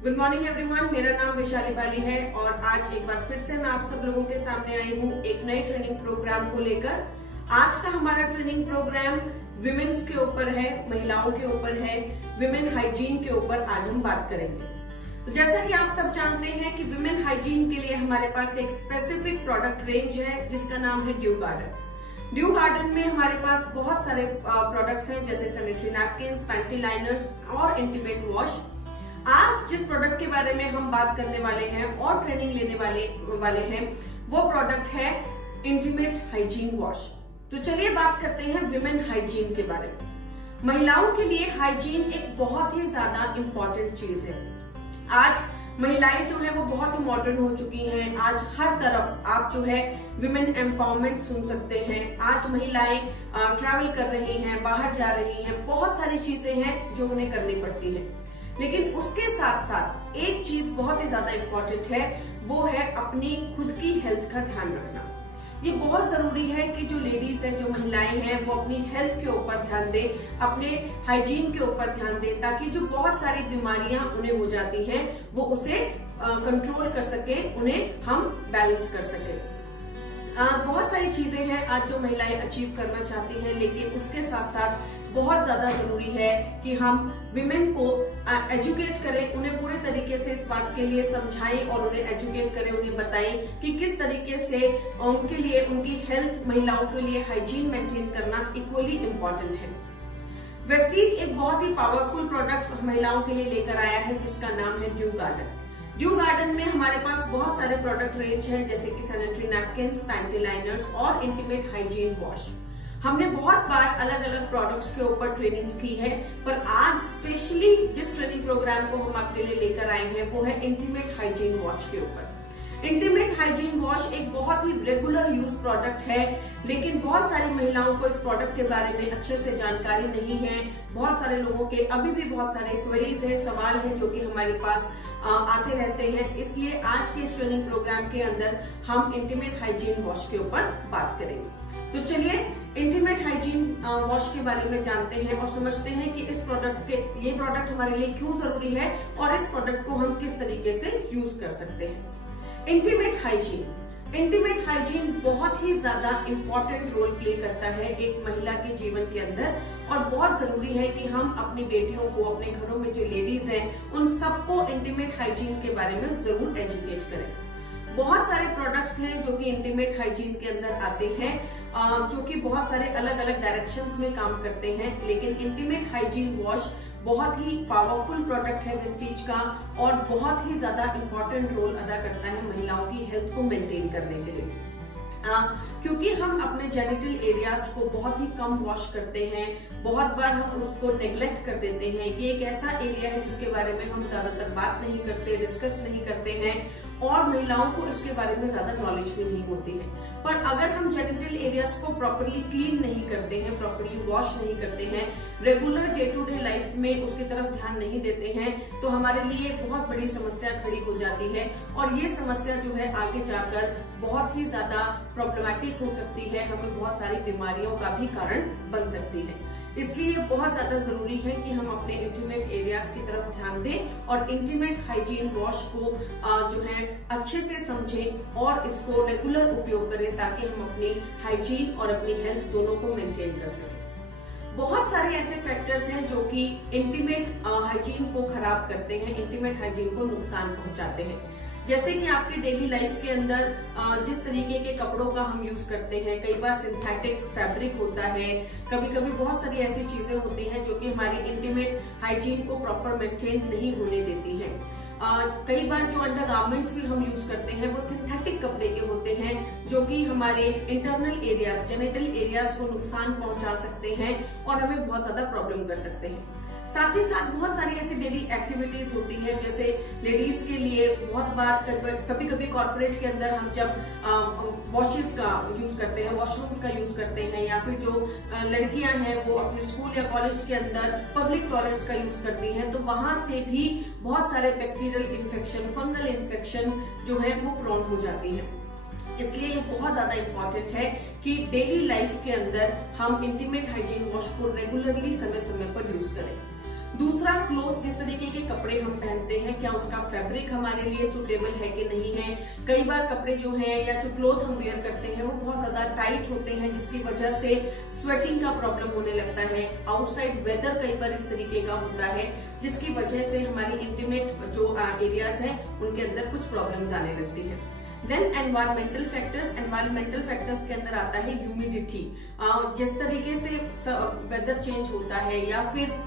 Good morning everyone, मेरा नाम वैशाली बाली है और आज एक बार फिर से मैं आप सब लोगों के सामने आई हूँ एक नए ट्रेनिंग प्रोग्राम को लेकर। आज का हमारा ट्रेनिंग प्रोग्राम विमेन्स के ऊपर है, महिलाओं के ऊपर है, विमेन हाइजीन के ऊपर आज हम बात करेंगे। तो जैसा कि आप सब जानते हैं कि विमेन हाइजीन के लिए हमारे पास एक स्पेसिफिक प्रोडक्ट रेंज है जिसका नाम है ड्यू गार्डन। ड्यू गार्डन में हमारे पास बहुत सारे प्रोडक्ट्स हैं जैसे सैनिटरी नैपकिन्स, पैंटी लाइनर्स और इंटीमेट वॉश। आज जिस प्रोडक्ट के बारे में हम बात करने वाले हैं और ट्रेनिंग लेने वाले हैं वो प्रोडक्ट है इंटीमेट हाइजीन वॉश। तो चलिए बात करते हैं विमेन हाइजीन के बारे में। महिलाओं के लिए हाइजीन एक बहुत ही ज्यादा इम्पोर्टेंट चीज है। आज महिलाएं जो है वो बहुत ही मॉडर्न हो चुकी हैं। आज हर तरफ आप जो है विमेन एम्पावरमेंट सुन सकते हैं। आज महिलाएं ट्रैवल कर रही हैं, बाहर जा रही हैं, बहुत सारी चीजें हैं जो उन्हें करनी पड़ती है। लेकिन उसके साथ साथ एक चीज बहुत ही ज्यादा इम्पोर्टेंट है, वो है अपनी खुद की हेल्थ का ध्यान रखना। ये बहुत जरूरी है कि जो लेडीज हैं, जो महिलाएं हैं, वो अपनी हेल्थ के ऊपर ध्यान दें, अपने हाइजीन के ऊपर ध्यान दें, ताकि जो बहुत सारी बीमारियां उन्हें हो जाती हैं वो उसे कंट्रोल कर सके, उन्हें हम बैलेंस कर सके। बहुत सारी चीजें हैं आज जो महिलाएं अचीव करना चाहती हैं, लेकिन उसके साथ साथ बहुत ज्यादा जरूरी है कि हम विमेन को एजुकेट करें, उन्हें पूरे तरीके से इस बात के लिए समझाएं और उन्हें एजुकेट करें, उन्हें बताएं कि किस तरीके से उनके लिए उनकी हेल्थ, महिलाओं के लिए हाइजीन मेंटेन करना इक्वली इम्पोर्टेंट है। वेस्टीज एक बहुत ही पावरफुल प्रोडक्ट महिलाओं के लिए लेकर आया है जिसका नाम है ड्यू गार्डन। ड्यू गार्डन में हमारे पास बहुत सारे प्रोडक्ट रेंज हैं जैसे कि सैनिटरी नैपकिन्स, पैंटी लाइनर्स और इंटीमेट हाइजीन वॉश। हमने बहुत बार अलग अलग प्रोडक्ट्स के ऊपर ट्रेनिंग्स की है, पर आज स्पेशली जिस ट्रेनिंग प्रोग्राम को हम आपके लिए लेकर आए हैं वो है इंटीमेट हाइजीन वॉश के ऊपर। इंटीमेट हाइजीन वॉश एक बहुत ही रेगुलर यूज प्रोडक्ट है, लेकिन बहुत सारी महिलाओं को इस प्रोडक्ट के बारे में अच्छे से जानकारी नहीं है। बहुत सारे लोगों के अभी भी बहुत सारे क्वेरीज है, सवाल है जो कि हमारे पास आते रहते हैं। इसलिए आज के इस ट्रेनिंग प्रोग्राम के अंदर हम इंटीमेट हाइजीन वॉश के ऊपर बात करेंगे। तो चलिए इंटीमेट हाइजीन वॉश के बारे में जानते हैं और समझते हैं कि ये प्रोडक्ट हमारे लिए क्यों जरूरी है और इस प्रोडक्ट को हम किस तरीके से यूज कर सकते हैं। इंटीमेट हाइजीन बहुत ही ज्यादा इम्पोर्टेंट रोल प्ले करता है एक महिला के जीवन के अंदर, और बहुत जरूरी है कि हम अपनी बेटियों को, अपने घरों में जो लेडीज हैं, उन सबको इंटीमेट हाइजीन के बारे में जरूर एजुकेट करें। बहुत सारे प्रोडक्ट्स हैं जो कि इंटीमेट हाइजीन के अंदर आते हैं, जो कि बहुत सारे अलग अलग डायरेक्शंस में काम करते हैं, लेकिन इंटीमेट हाइजीन वॉश बहुत ही पावरफुल प्रोडक्ट है वेस्टीज का और बहुत ही ज्यादा इम्पोर्टेंट रोल अदा करता है महिलाओं की हेल्थ को मेंटेन करने के लिए। क्योंकि हम अपने जेनिटल एरियाज को बहुत ही कम वॉश करते हैं, बहुत बार हम उसको नेग्लेक्ट कर देते हैं। ये एक ऐसा एरिया है जिसके बारे में हम ज्यादातर बात नहीं करते, डिस्कस नहीं करते हैं और महिलाओं को इसके बारे में ज्यादा नॉलेज भी नहीं होती है। पर अगर हम जेनिटल एरियाज को प्रॉपरली क्लीन नहीं करते हैं, प्रॉपरली वॉश नहीं करते हैं, regular day to day life में उसकी तरफ ध्यान नहीं देते हैं, तो हमारे लिए बहुत बड़ी समस्या खड़ी हो जाती है और ये समस्या जो है आगे जाकर बहुत ही ज्यादा प्रॉब्लमैटिक हो सकती है, हमें बहुत सारी बीमारियों का भी कारण बन सकती है। इसलिए बहुत ज्यादा जरूरी है कि हम अपने इंटीमेट एरियाज की तरफ ध्यान दें और इंटीमेट हाइजीन वॉश को जो है अच्छे से समझें और इसको रेगुलर उपयोग करें, ताकि हम अपनी हाइजीन और अपनी हेल्थ दोनों को मेंटेन कर सकें। बहुत सारे ऐसे फैक्टर्स हैं जो कि इंटीमेट हाइजीन को खराब करते हैं, इंटीमेट हाइजीन को नुकसान पहुंचाते हैं। जैसे कि आपके डेली लाइफ के अंदर जिस तरीके के कपड़ों का हम यूज करते हैं, कई बार सिंथेटिक फैब्रिक होता है, कभी कभी बहुत सारी ऐसी चीजें होती हैं जो कि हमारी इंटीमेट हाइजीन को प्रॉपर मेंटेन नहीं होने देती हैं। कई बार जो अंडरगारमेंट्स भी हम यूज करते हैं वो सिंथेटिक कपड़े के होते हैं जो कि हमारे इंटरनल एरियाज, जेनिटल एरियाज को नुकसान पहुंचा सकते हैं और हमें बहुत ज्यादा प्रॉब्लम कर सकते हैं। साथ ही साथ बहुत सारी ऐसी डेली एक्टिविटीज होती है, जैसे लेडीज के लिए बहुत बार कभी कभी कॉर्पोरेट के अंदर हम जब वॉशेस का यूज करते हैं, वॉशरूम्स का यूज करते हैं, या फिर जो लड़कियां हैं वो अपने स्कूल या कॉलेज के अंदर पब्लिक टॉयलेट्स का यूज करती हैं, तो वहां से भी बहुत सारे बैक्टीरियल इन्फेक्शन, फंगल इन्फेक्शन जो है वो प्रोन हो जाती है। इसलिए ये बहुत ज्यादा इम्पोर्टेंट है कि डेली लाइफ के अंदर हम इंटीमेट हाइजीन वॉश को रेगुलरली समय समय पर यूज करें। दूसरा, क्लोथ, जिस तरीके के कपड़े हम पहनते हैं क्या उसका फैब्रिक हमारे लिए सुटेबल है कि नहीं है। कई बार कपड़े जो हैं या जो क्लोथ हम वेयर करते हैं वो बहुत ज्यादा टाइट होते हैं, जिसकी वजह से स्वेटिंग का प्रॉब्लम होने लगता है। आउटसाइड वेदर कई बार इस तरीके का होता है जिसकी वजह से हमारी इंटीमेट जो एरियाज हैं उनके अंदर कुछ प्रॉब्लम्स आने लगती है। देन एनवायरमेंटल फैक्टर्स के अंदर आता है ह्यूमिडिटी। जिस तरीके से वेदर चेंज होता है या फिर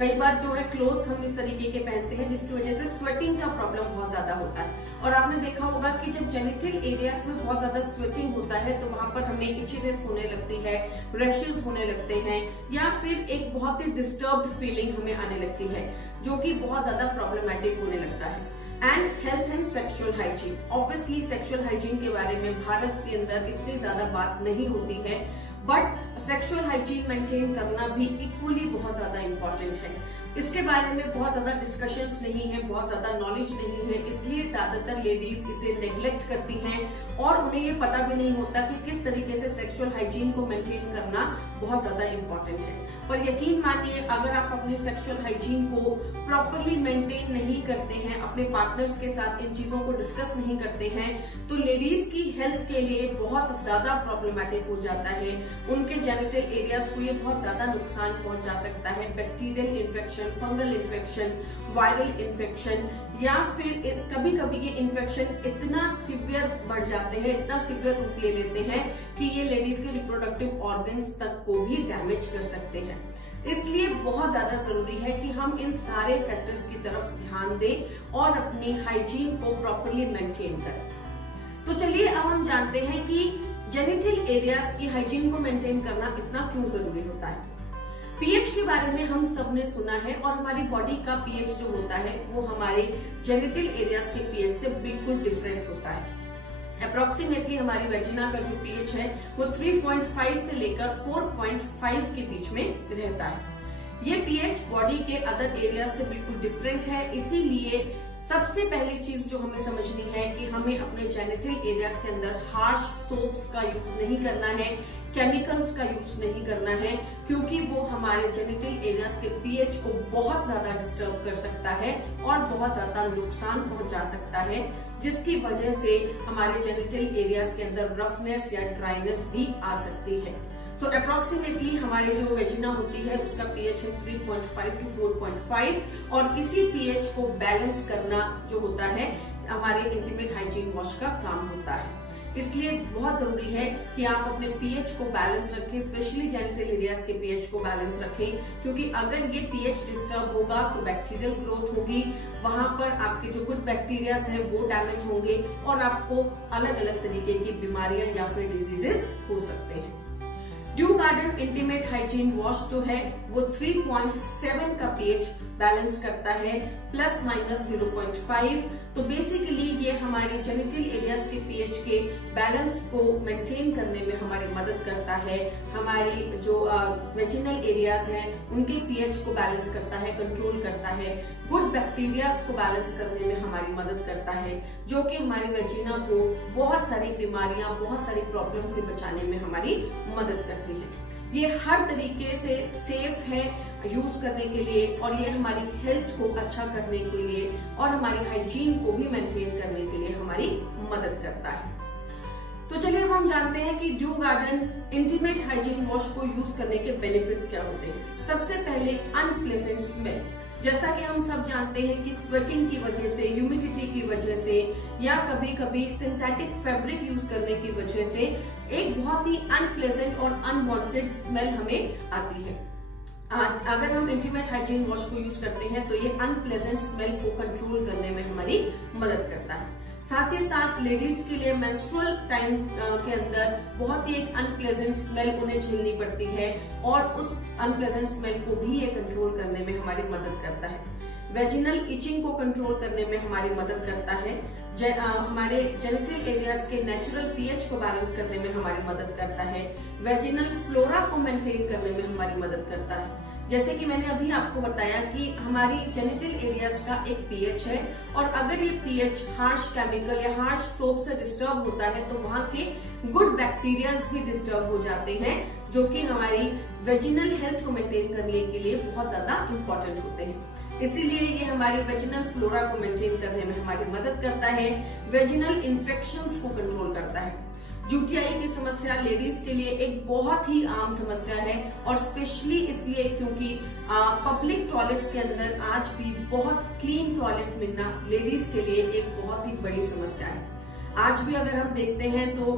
कई बार जो है क्लोथ्स हम इस तरीके के पहनते हैं जिसकी वजह से स्वेटिंग का प्रॉब्लम बहुत ज्यादा होता है। और आपने देखा होगा कि जब जेनिटल एरियाज में बहुत ज्यादा स्वेटिंग होता है तो वहां पर हमें इचीनेस होने लगती है, रैशेस होने लगते हैं या फिर एक बहुत ही डिस्टर्ब्ड फीलिंग हमें आने लगती है जो कि बहुत ज्यादा प्रॉब्लमेटिक होने लगता है। And health and sexual hygiene. Obviously sexual hygiene के बारे में भारत के अंदर इतनी ज्यादा बात नहीं होती है, बट सेक्सुअल हाइजीन मेंटेन करना भी इक्वली बहुत ज्यादा इंपॉर्टेंट है। इसके बारे में बहुत ज्यादा डिस्कशंस नहीं है, बहुत ज्यादा नॉलेज नहीं है, इसलिए ज्यादातर लेडीज इसे नेग्लेक्ट करती हैं और उन्हें ये पता भी नहीं होता कि किस तरीके से सेक्सुअल हाइजीन को मेंटेन करना बहुत ज्यादा इंपॉर्टेंट है। पर यकीन मानिए, अगर आप अपनी सेक्सुअल हाइजीन को प्रॉपरली मेंटेन नहीं करते हैं, अपने पार्टनर्स के साथ इन चीजों को डिस्कस नहीं करते हैं, तो लेडीज की हेल्थ के लिए बहुत ज्यादा प्रॉब्लमेटिक हो जाता है। उनके जेनिटल एरियाज को ये बहुत ज्यादा नुकसान पहुंचा सकता है। Bacterial infection, fungal infection, viral infection या फिर कभी कभी ये इन्फेक्शन इतना सीवियर बढ़ जाते हैं, इतना सीवियर रूप ले लेते हैं कि ये लेडीज के रिप्रोडक्टिव ऑर्गन्स तक को भी डैमेज कर सकते हैं। इसलिए बहुत ज्यादा जरूरी है कि हम इन सारे फैक्टर्स की तरफ ध्यान दें और अपनी हाइजीन को प्रॉपरली मेंटेन करें। तो चलिए अब हम जानते हैं कि जेनिटल एरियाज की हाइजीन को मेंटेन करना इतना क्यों जरूरी होता है। पीएच के बारे में हम सबने सुना है और हमारी बॉडी का पीएच जो होता है वो हमारे जेनिटल एरियाज के पीएच से बिल्कुल डिफरेंट होता है। अप्रोक्सीमेटली हमारी वेजिना का जो पीएच है वो 3.5 से लेकर 4.5 के बीच में रहता है। ये पीएच बॉडी के अदर एरिया से बिल्कुल डिफरेंट है। इसीलिए सबसे पहली चीज जो हमें समझनी है कि हमें अपने जेनिटल एरियाज के अंदर हार्श सोप्स का यूज नहीं करना है, केमिकल्स का यूज नहीं करना है, क्योंकि वो हमारे जेनिटल एरियाज के पीएच को बहुत ज्यादा डिस्टर्ब कर सकता है और बहुत ज्यादा नुकसान पहुंचा सकता है, जिसकी वजह से हमारे जेनिटल एरियाज के अंदर रफनेस या ड्राइनेस भी आ सकती है। सो अप्रोक्सीमेटली हमारी जो वेजिना होती है उसका पीएच है 3.5 to 4.5 और इसी पीएच को बैलेंस करना जो होता है हमारे इंटीमेट हाइजीन वॉश का काम होता है। इसलिए बहुत जरूरी है कि आप अपने पीएच को बैलेंस रखें, स्पेशली जेनिटल एरियाज के पीएच को बैलेंस रखें, क्योंकि अगर ये पीएच डिस्टर्ब होगा तो बैक्टीरियल ग्रोथ होगी, वहां पर आपके जो गुड बैक्टीरियाज हैं वो डैमेज होंगे और आपको अलग अलग तरीके की बीमारियां या फिर डिजीजेस हो सकते हैं। Due garden intimate hygiene wash जो है वो 3.7 का पीएच बैलेंस करता है ±0.5। तो बेसिकली ये हमारे जेनिटल एरियाज के पीएच के बैलेंस को मेंटेन करने में हमारी मदद करता है। हमारी जो वेजिनल एरियाज हैं उनके पीएच को बैलेंस करता है, कंट्रोल करता है, गुड बैक्टीरियाज को बैलेंस करने में हमारी मदद करता है, जो कि हमारी वेजिना को बहुत सारी बीमारियां, बहुत सारी प्रॉब्लम से बचाने में हमारी मदद करती है। ये हर तरीके से सेफ है यूज करने के लिए और ये हमारी हेल्थ को अच्छा करने के लिए और हमारी हाइजीन को भी मेंटेन करने के लिए हमारी मदद करता है। तो चलिए अब हम जानते हैं कि due garden intimate hygiene wash को यूज करने के बेनिफिट्स क्या होते हैं। सबसे पहले अनप्लेजेंट स्मेल। जैसा कि हम सब जानते हैं कि स्वेटिंग की वजह से, ह्यूमिडिटी की वजह से या कभी कभी सिंथेटिक फैब्रिक यूज करने की वजह से एक बहुत ही अनप्लेजेंट और अनवांटेड स्मेल हमें आती है। अगर हम इंटीमेट हाइजीन वॉश को यूज करते हैं तो ये अनप्लेजेंट स्मेल को कंट्रोल करने में हमारी मदद करता है। साथ ही साथ लेडीज के लिए मेंस्ट्रुअल टाइम के अंदर बहुत ही एक अनप्लेजेंट स्मेल उन्हें झेलनी पड़ती है और उस अनप्लेजेंट स्मेल को भी ये कंट्रोल करने में हमारी मदद करता है। वेजिनल इचिंग को कंट्रोल करने में हमारी मदद करता है। हमारे जेनिटल एरियाज के नेचुरल पीएच को बैलेंस करने में हमारी मदद करता है। वेजिनल फ्लोरा को मेंटेन करने में हमारी मदद करता है। जैसे कि मैंने अभी आपको बताया कि हमारी जेनिटल एरियाज का एक पीएच है और अगर ये पीएच हार्श केमिकल या हार्श सोप से डिस्टर्ब होता है तो वहां के गुड बैक्टीरियाज भी डिस्टर्ब हो जाते हैं, जो कि हमारी वेजिनल हेल्थ को मेंटेन करने के लिए बहुत ज्यादा इंपॉर्टेंट होते हैं। इसीलिए ये हमारी वेजिनल फ्लोरा को मेंटेन करने में हमारी मदद करता है, वेजिनल इन्फेक्शंस को कंट्रोल करता है। यूटीआई की समस्या लेडीज के लिए एक बहुत ही आम समस्या है और स्पेशली इसलिए क्योंकि पब्लिक टॉयलेट्स के अंदर आज भी बहुत क्लीन टॉयलेट्स मिलना लेडीज के लिए एक बहुत ही बड़ी समस्या है। आज भी अगर हम देखते हैं तो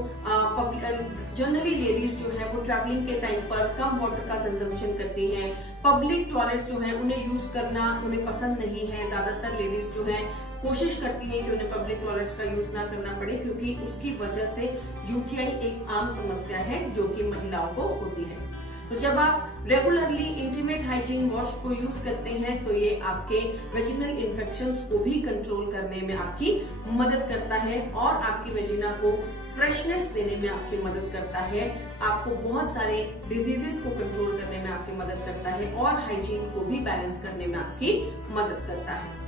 जनरली लेडीज जो है वो ट्रैवलिंग के टाइम पर कम वाटर का कंजम्पशन करती हैं। पब्लिक टॉयलेट्स जो है उन्हें यूज करना उन्हें पसंद नहीं है। ज्यादातर लेडीज जो है कोशिश करती हैं कि उन्हें पब्लिक टॉयलेट्स का यूज ना करना पड़े, क्योंकि उसकी वजह से यूटीआई एक आम समस्या है जो कि महिलाओं को होती है। तो जब आप रेगुलरली इंटीमेट हाइजीन वॉश को यूज करते हैं तो ये आपके वेजिनल इन्फेक्शंस को भी कंट्रोल करने में आपकी मदद करता है और आपकी वेजिना को फ्रेशनेस देने में आपकी मदद करता है, आपको बहुत सारे डिजीजेस को कंट्रोल करने में आपकी मदद करता है और हाइजीन को भी बैलेंस करने में आपकी मदद करता है।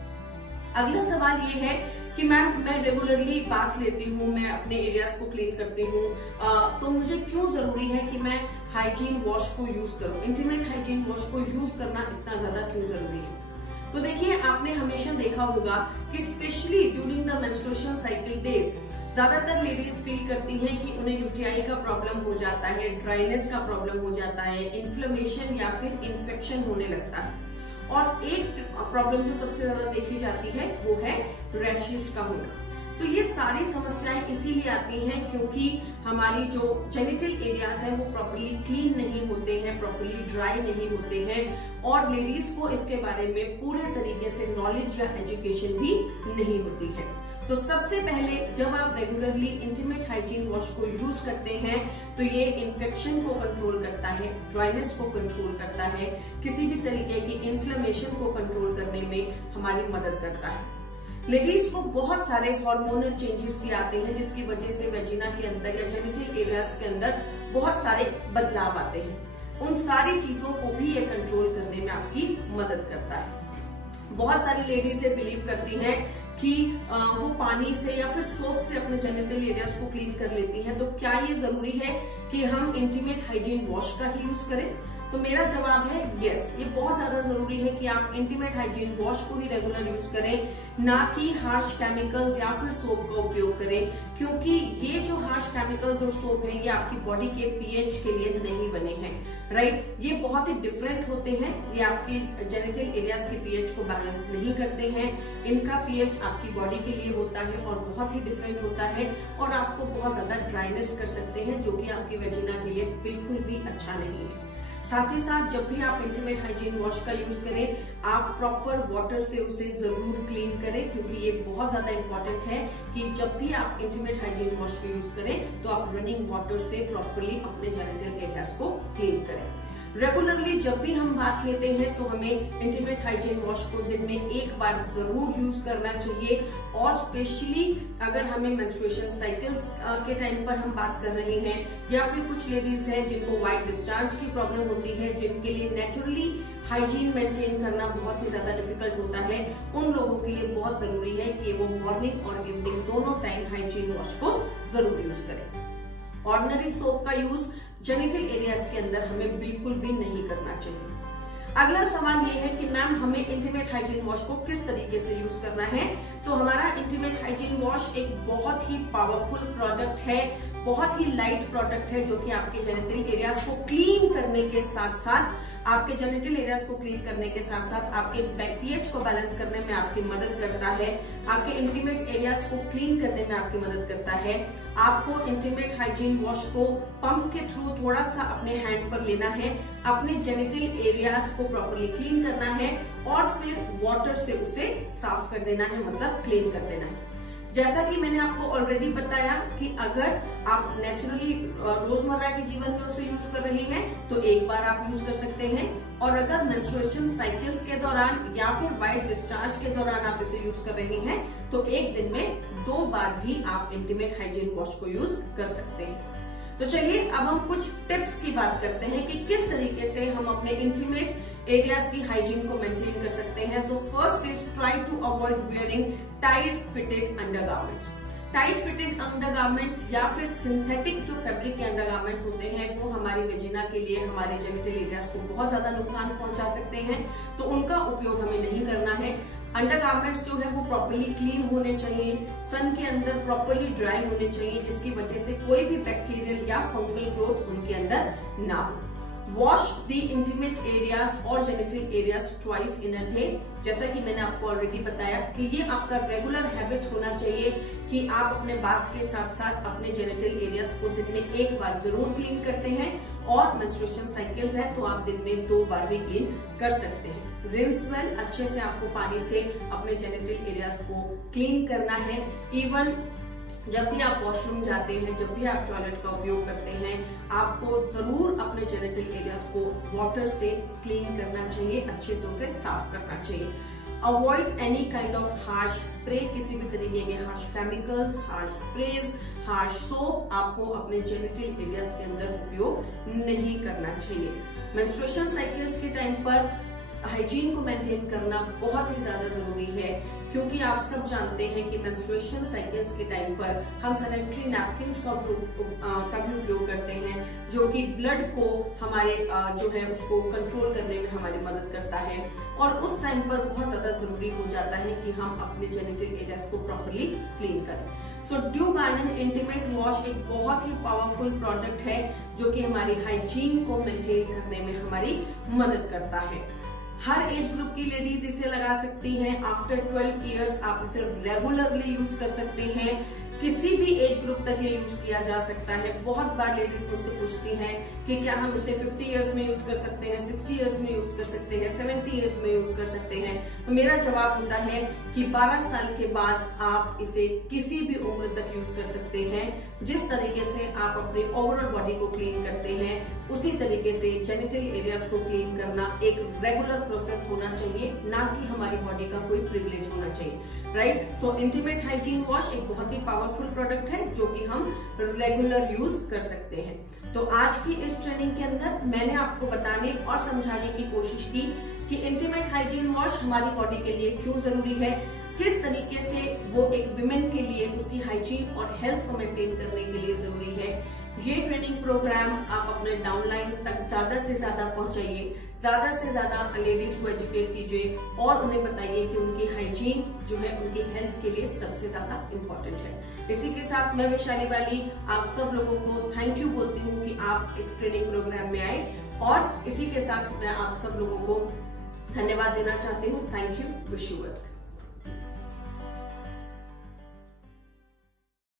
अगला सवाल ये है कि मैम मैं रेगुलरली बाथ लेती हूँ, मैं अपने एरियाज को क्लीन करती हूँ, तो मुझे क्यों जरूरी है कि मैं हाइजीन वॉश को यूज करूँ, इंटीमेट हाइजीन वॉश को यूज करना इतना ज्यादा क्यों जरूरी है? तो देखिए, आपने हमेशा देखा होगा कि specially during the menstruation cycle days ज्यादातर लेडीज फील करती हैं कि उन्हें यूटीआई का प्रॉब्लम हो जाता है, ड्राइनेस का प्रॉब्लम हो जाता है, इन्फ्लेमेशन या फिर इन्फेक्शन होने लगता है। और एक प्रॉब्लम जो सबसे ज्यादा देखी जाती है वो है रैशेस का होना। तो ये सारी समस्याएं इसीलिए आती हैं क्योंकि हमारी जो जेनिटल एरियाज हैं वो प्रॉपर्ली क्लीन नहीं होते हैं, प्रॉपर्ली ड्राई नहीं होते हैं और लेडीज को इसके बारे में पूरे तरीके से नॉलेज या एजुकेशन भी नहीं होती है। तो सबसे पहले जब आप रेगुलरली इंटीमेट हाइजीन वॉश को यूज करते हैं तो ये इन्फेक्शन को कंट्रोल करता है, ड्राइनेस को कंट्रोल करता है, किसी भी तरीके की इन्फ्लेमेशन को कंट्रोल करने में हमारी मदद करता है। लेडीज को बहुत सारे हार्मोनल चेंजेस भी आते हैं जिसकी वजह से वेजिना के अंदर या जेनिटल एरियाज के अंदर बहुत सारे बदलाव आते हैं। उन सारी चीजों को भी ये कंट्रोल करने में आपकी मदद करता है। बहुत सारी लेडीज ये बिलीव करती हैं कि वो पानी से या फिर सोप से अपने जेनिटल एरियाज को क्लीन कर लेती हैं, तो क्या ये जरूरी है कि हम इंटीमेट हाइजीन वॉश का ही यूज करें? तो मेरा जवाब है यस, ये बहुत ज्यादा जरूरी है कि आप इंटीमेट हाइजीन वॉश को ही रेगुलर यूज करें, ना कि हार्श केमिकल्स या फिर सोप का उपयोग करें, क्योंकि ये जो हार्श केमिकल्स और सोप हैं ये आपकी बॉडी के पीएच के लिए नहीं बने हैं, राइट? ये बहुत ही डिफरेंट होते हैं, ये आपके जेनिटल एरियाज के पीएच को बैलेंस नहीं करते हैं। इनका पीएच आपकी बॉडी के लिए होता है और बहुत ही डिफरेंट होता है और आपको बहुत ज्यादा ड्राइनेस कर सकते हैं, जो कि आपकी वेजिना के लिए बिल्कुल भी अच्छा नहीं है। साथ ही साथ जब भी आप इंटीमेट हाइजीन वॉश का यूज करें, आप प्रॉपर वाटर से उसे जरूर क्लीन करें, क्योंकि ये बहुत ज्यादा इंपॉर्टेंट है कि जब भी आप इंटीमेट हाइजीन वॉश को यूज करें तो आप रनिंग वाटर से प्रॉपरली अपने जेनिटल एरियाज को क्लीन करें। रेगुलरली जब भी हम बात लेते हैं तो हमें इंटीमेट हाइजीन वॉश को दिन में एक बार जरूर यूज करना चाहिए और स्पेशली अगर हमें मेंस्ट्रुएशन साइकिल्स के टाइम पर हम बात कर रहे हैं या फिर कुछ लेडीज हैं जिनको व्हाइट डिस्चार्ज की प्रॉब्लम होती है, जिनके लिए नेचुरली हाइजीन मेंटेन करना बहुत ही ज्यादा डिफिकल्ट होता है, उन लोगों के लिए बहुत जरूरी है कि वो मॉर्निंग और इवनिंग दोनों टाइम हाइजीन वॉश को जरूर यूज करें। ऑर्डिनरी सोप का यूज जेनिटल एरियाज के अंदर हमें बिल्कुल भी नहीं करना चाहिए। अगला सवाल ये है कि मैम हमें इंटीमेट हाइजीन वॉश को किस तरीके से यूज करना है? तो हमारा इंटीमेट हाइजीन वॉश एक बहुत ही पावरफुल प्रोडक्ट है, बहुत ही लाइट प्रोडक्ट है, जो कि आपके जेनिटल एरियाज को क्लीन करने के साथ साथ आपके पीएच को बैलेंस करने में आपकी मदद करता है, आपके इंटीमेट एरियाज को क्लीन करने में आपकी मदद करता है। आपको इंटीमेट हाइजीन वॉश को पंप के थ्रू थोड़ा सा अपने हैंड पर लेना है, अपने जेनिटल एरियाज को प्रॉपर्ली क्लीन करना है और फिर वाटर से उसे साफ कर देना है, मतलब क्लीन कर देना है। जैसा कि मैंने आपको ऑलरेडी बताया कि अगर आप नेचुरली रोजमर्रा के जीवन में उसे यूज कर रहे हैं तो एक बार आप यूज कर सकते हैं, और अगर मेंस्ट्रुएशन साइकिल्स के दौरान या फिर व्हाइट डिस्चार्ज के दौरान आप इसे यूज कर रहे हैं तो एक दिन में 2 बार भी आप इंटीमेट हाइजीन वॉश को यूज कर सकते हैं। तो चलिए अब हम कुछ टिप्स की बात करते हैं कि किस तरीके से हम अपने इंटीमेट एरियाज की हाइजीन को मेंटेन कर सकते हैं। So first is try to avoid wearing tight fitted undergarments. Tight fitted undergarments या फिर सिंथेटिक जो फैब्रिक के अंडरगारमेंट्स होते हैं वो हमारी वेजिना के लिए, हमारे जेनिटल एरियाज को बहुत ज्यादा नुकसान पहुंचा सकते हैं, तो उनका उपयोग हमें नहीं करना है। अंडरगारमेंट्स जो है वो प्रॉपर्ली क्लीन होने चाहिए, सन के अंदर प्रॉपर्ली ड्राई होने चाहिए, जिसकी वजह से कोई भी बैक्टीरियल या फंगल ग्रोथ उनके अंदर ना हो। वॉश द इंटीमेट एरियाज और genital areas twice in a day. जैसा कि मैंने आपको ऑलरेडी बताया कि ये आपका रेगुलर हैबिट होना चाहिए कि आप अपने बाथ के साथ साथ अपने जेनिटल एरियाज को दिन में एक बार जरूर क्लीन करते हैं, और मेंस्ट्रुएशन साइकिल्स है तो आप दिन में 2 बार भी क्लीन कर सकते हैं। रिंस वेल, अच्छे से आपको पानी से अपने जेनिटल एरियाज को क्लीन करना है। इवन जब भी आप वॉशरूम जाते हैं, जब भी आप टॉयलेट का उपयोग करते हैं, आपको जरूर अपने जेनिटल एरियाज को वाटर से क्लीन करना चाहिए, अच्छे से उसे साफ करना चाहिए। Avoid any kind of harsh spray, किसी भी तरीके के harsh chemicals, harsh sprays, harsh soap आपको अपने जेनिटल एरियाज के अंदर उपयोग नहीं करना चाहिए। मेंस्ट्रुएशन साइकिल्स के टाइम पर हाइजीन को मेंटेन करना बहुत ही ज्यादा जरूरी है, क्योंकि आप सब जानते हैं कि मेंस्ट्रुएशन साइकिल्स के टाइम पर हम सैनिटरी नैपकिन्स का भी उपयोग करते हैं, जो कि ब्लड को हमारे जो है उसको कंट्रोल करने में हमारी मदद करता है, और उस टाइम पर बहुत ज्यादा जरूरी हो जाता है कि हम अपने जेनिटल एरियाज को प्रॉपर्ली क्लीन करें। सो ड्यूबैनन इंटीमेट वॉश एक बहुत ही पावरफुल प्रोडक्ट है, जो कि हमारी हाइजीन को मेंटेन करने में हमारी मदद करता है। हर एज ग्रुप की लेडीज इसे लगा सकती हैं। आफ्टर 12 इयर्स आप इसे रेगुलरली यूज कर सकते हैं। किसी भी एज ग्रुप तक ये यूज किया जा सकता है। बहुत बार लेडीज मुझसे पूछती हैं कि क्या हम इसे 50 इयर्स में यूज कर सकते हैं, 60 इयर्स में यूज कर सकते हैं, 70 इयर्स में यूज कर सकते हैं। तो मेरा जवाब होता है कि 12 साल के बाद आप इसे किसी भी उम्र तक यूज कर सकते हैं। जिस तरीके से आप अपनी ओवरऑल बॉडी को क्लीन करते हैं, उसी तरीके से जेनिटल एरियाज को क्लीन करना एक रेगुलर प्रोसेस होना चाहिए, ना कि हमारी बॉडी का कोई प्रिविलेज होना चाहिए, राइट। सो इंटीमेट हाइजीन वॉश एक बहुत ही पावरफुल प्रोडक्ट है, जो कि हम रेगुलर यूज कर सकते हैं। तो आज की इस ट्रेनिंग के अंदर मैंने आपको बताने और समझाने की कोशिश की कि इंटीमेट हाइजीन वॉश हमारी बॉडी के लिए क्यों जरूरी है, किस तरीके से वो एक विमेन के लिए उसकी हाइजीन और हेल्थ को मेंटेन करने के लिए जरूरी है। ये ट्रेनिंग प्रोग्राम आप अपने डाउनलाइंस तक ज्यादा से ज्यादा पहुंचाइए, ज्यादा से ज्यादा लेडीज को एजुकेट कीजिए और उन्हें बताइए कि उनकी हाइजीन जो है उनकी हेल्थ के लिए सबसे ज्यादा इम्पोर्टेंट है। इसी के साथ मैं वैशाली बाली आप सब लोगों को थैंक यू बोलती हूँ कि आप इस ट्रेनिंग प्रोग्राम में आए, और इसी के साथ मैं आप सब लोगों को धन्यवाद देना चाहती हूँ। Thank you, wish you well.